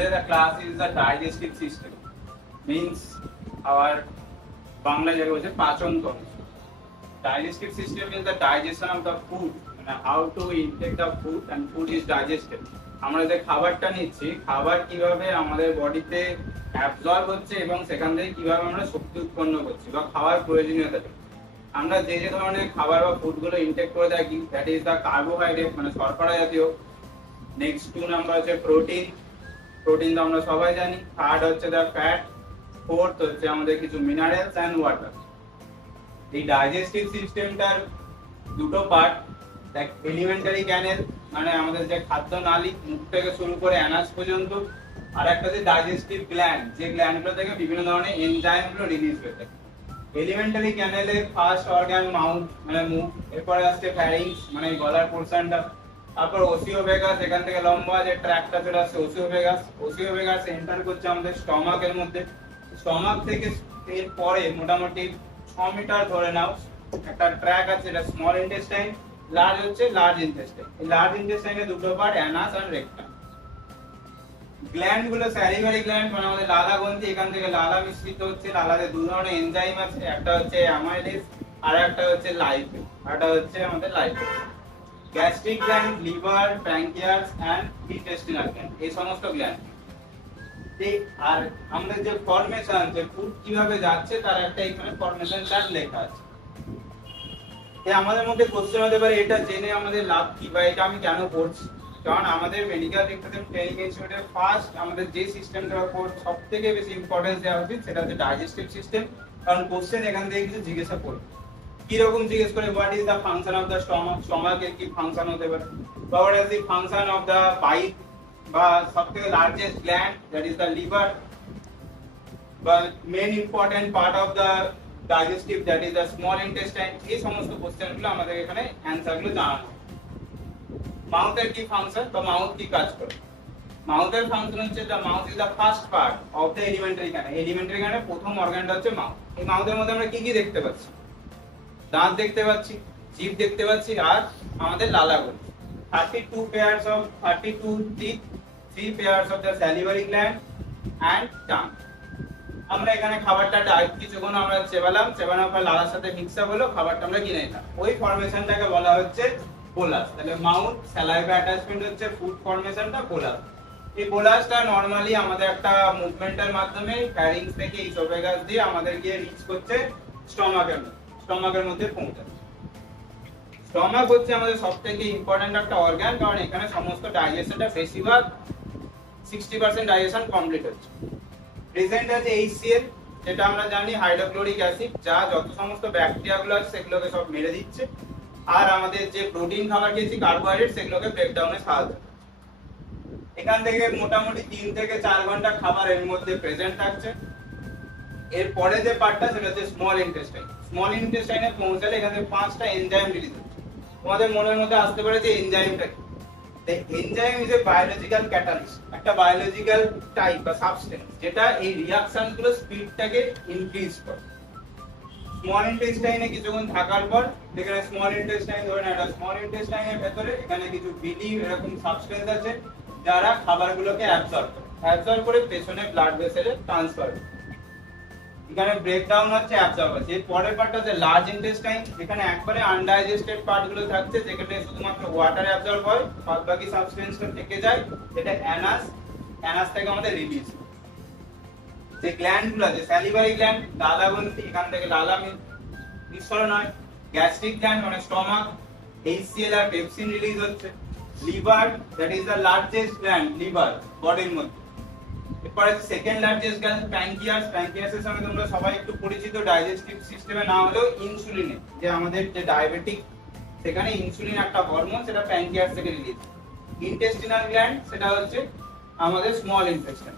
Today the class is the digestive system. Means our Bangla যেটা বলছে পাচন তন্ত্র. Digestive system is the digestion of the food. How to intake the food and food is digested. আমরা যে খাবারটা নিচ্ছি, খাবার কিভাবে আমাদের বডিতে অ্যাবজর্ব হচ্ছে এবং সেখান থেকে কিভাবে আমরা শক্তি উৎপন্ন করছি বা খাওয়ার প্রয়োজনীয়তা। আমরা যে যে ধরনের খাবার বা ফুডগুলো ইনটেক করে থাকি, দ্যাট ইজ দ্য কার্বোহাইড্রেট মানে শর্করা জাতীয়। নেক্সট 2 নাম্বার হচ্ছে প্রোটিন, প্রোটিন তো আমরা সবাই জানি। থার্ড হচ্ছে দ্য ফ্যাট, ফোর্থ হচ্ছে আমাদের কিছু মিনারেলস এন্ড ওয়াটার। এই ডাইজেস্টিভ সিস্টেমটার দুটো পার্ট, এক এলিমেন্টারি ক্যানেল মানে আমাদের যে খাদ্য নালী মুখ থেকে শুরু করে অ্যানাস পর্যন্ত, আর একটা যে ডাইজেস্টিভ গ্ল্যান্ড, যে গ্ল্যান্ডগুলো থেকে বিভিন্ন ধরনের এনজাইমগুলো রিলিজ হয়ে থাকে। এলিমেন্টারি ক্যানেলের ফার্স্ট অর্গান মাউথ মানে মুখ, এরপরে আসছে ফ্যারিংস মানে গলার পোরশনটা, তারপর ওসিওভেগাস, এখান থেকে লম্বা যে ট্র্যাকটা চলে আসছে ওসিওভেগাস। ওসিওভেগাস এন্টার করছে আমাদের স্টমাকের মধ্যে। স্টমাক থেকে এর পরে মোটামুটি 6 মিটার ধরে নাও একটা ট্র্যাক আছে, এটা স্মল ইন্টেস্টাইন, লার্জ হচ্ছে লার্জ ইন্টেস্টাইন। এই লার্জ ইন্টেস্টাইনে দুটো পার্ট, অ্যানাস আর রেকটাম। গ্ল্যান্ড গুলো স্যালিভারি গ্ল্যান্ড মানে আমাদের লালা গ্রন্থি, এখান থেকে লালা মিশ্রিত হচ্ছে। লালাতে দু ধরনের এনজাইম আছে, একটা হচ্ছে অ্যামাইলেজ আর একটা হচ্ছে লাইপেজ, আরটা হচ্ছে আমাদের lipase. Gastric gland, liver, pancreas and intestinal gland, এই সমস্ত গ্ল্যান্ড। আর আমাদের যে ফরমেশন, যে ফুড কিভাবে যাচ্ছে তার একটা এখানে ফরমেশন চার্ট লেখা আছে। আমাদের মধ্যে কোশ্চেন হতে পারে এটা জেনে আমাদের লাভ কি বা এটা আমি কেন পড়ছি। কারণ আমাদের মেডিকেল রিপ্রেজেন্ট ট্রেনিং ইনস্টিটিউটে ফার্স্ট আমাদের যে সিস্টেমটার উপর সবথেকে বেশি ইম্পর্টেন্স দেওয়া উচিত সেটা হচ্ছে ডাইজেস্টিভ সিস্টেম। কারণ কোশ্চেন এখান থেকে কিছু জিজ্ঞাসা করবে, কি রকম জিজ্ঞেস করে, what is the function of the stomach, স্টমাকের কি ফাংশন হতে পারে, বা what is the function of the bile বা সবথেকে largest gland that is the liver, বা main important part of the digestive that is the small intestine. এই সমস্ত কোশ্চেনগুলো আমাদের এখানে অ্যানসারগুলো জানানো। মাউথের কি ফাংশন বা মাউথ কি কাজ করে? মাউথের ফাংশন হচ্ছে the mouth is the first part of the alimentary canal. Alimentary ক্যানেলের প্রথম অর্গানটা হচ্ছে মাউথ। এই মাউথের মধ্যে আমরা কি কি দেখতে পাচ্ছি? দাঁত দেখতে পাচ্ছি, জিভ দেখতে পাচ্ছি আর আমাদের লালা গ্রন্থি। 32 teeth, 3 pairs of the salivary gland and tongue. আমরা এখানে খাবারটা কিছুক্ষণ আমরা চেবানোর পর লালার সাথে মিক্স আপ হলো, খাবারটা আমরা কিনে নিলাম। ওই ফরমেশনটাকে বলা হচ্ছে বোলাস। তাহলে মাউথ স্যালাইভা অ্যাটাচমেন্ট হচ্ছে ফুড ফরমেশনটা বোলাস। এই বোলাসটা নরমালি আমাদের একটা মুভমেন্টের মাধ্যমে ফ্যারিংস থেকে ইসোফেগাস দিয়ে আমাদের গিয়ে রিচ করছে স্টমাকের মধ্যে পৌঁছাচ্ছে। স্টমাক হচ্ছে আমাদের সবথেকে ইম্পর্টেন্ট একটা অর্গান, কারণ এখানে সমস্ত ডাইজেশনটা বেশিরভাগ 60% ডাইজেশন কমপ্লিট হচ্ছে। প্রেজেন্ট আছে HCl, যেটা আমরা জানি হাইড্রোক্লোরিক অ্যাসিড, যা যত সমস্ত ব্যাকটেরিয়া গুলো আছে সেগুলোকে সব মেরে দিচ্ছে। আর আমাদের যে প্রোটিন খাবার খেয়েছি, কার্বোহাইড্রেট, সেগুলোকে ব্রেকডাউনে সাহায্য করে। এখান থেকে মোটামুটি 3 থেকে 4 ঘন্টা খাবার এর মধ্যে প্রেজেন্ট থাকছে। এর পরে যে পার্টটা সেটা হচ্ছে স্মল ইন্টেস্টাইন। স্মল ইন্টেস্টাইনে পৌঁছালে এখানে 5টা এনজাইম রিলিজ হচ্ছে। তোমাদের মনের মধ্যে আসতে পারে যে এনজাইমটা কি? The enzyme is a biological catalyst, একটা বায়োলজিক্যাল টাইপ বা সাবস্টেন্স যেটা এই রিঅ্যাকশন গুলো স্পিডটাকে ইনক্রিজ করে। স্মল ইন্টেস্টাইনে কিছুক্ষণ থাকার পর এখানে স্মল ইন্টেস্টাইন ধরে না, এটা স্মল ইন্টেস্টাইনের ভেতরে এখানে কিছু বিলি এরকম সাবস্টেন্স আছে যারা খাবারগুলোকে অ্যাবজর্ব করে পেছনে ব্লাড ভেসেলে ট্রান্সফার করে। এখানে ব্রেকডাউন হচ্ছে অ্যাবজর্ব হচ্ছে। এর পরের পার্টটা হচ্ছে লার্জ ইন্টেস্টাইন, যেখানে একবারে আনডাইজেস্টেড পার্টগুলো থাকছে, যেখানে শুধুমাত্র ওয়াটার অ্যাবজর্ব হয়, বাকি সাবস্টেন্সটা থেকে যায়, যেটা অ্যানাস থেকে আমাদের রিলিজ। যে গ্ল্যান্ডগুলো আছে, স্যালিভারি গ্ল্যান্ড, লালা গ্রন্থি, এখান থেকে লালা নিঃসরণ হয়। গ্যাস্ট্রিক গ্ল্যান্ড মানে স্টমাক, HCl আর পেপসিন রিলিজ হচ্ছে। Liver, that is the largest gland, liver বডির মধ্যে। এরপরে সেকেন্ড লার্জেস্ট গ্ল্যান্ড প্যানক্রিয়াস। প্যানক্রিয়াসের সঙ্গে তোমরা সবাই একটু পরিচিত, ডাইজেস্টিভ সিস্টেমে না হলেও ইনসুলিনে, যে আমাদের যে ডায়াবেটিক, সেখানে ইনসুলিন একটা হরমোন, সেটা প্যানক্রিয়াস থেকে রিলিজ। ইন্টেস্টিনাল গ্ল্যান্ড, সেটা হচ্ছে আমাদের স্মল ইন্টেস্টাইন।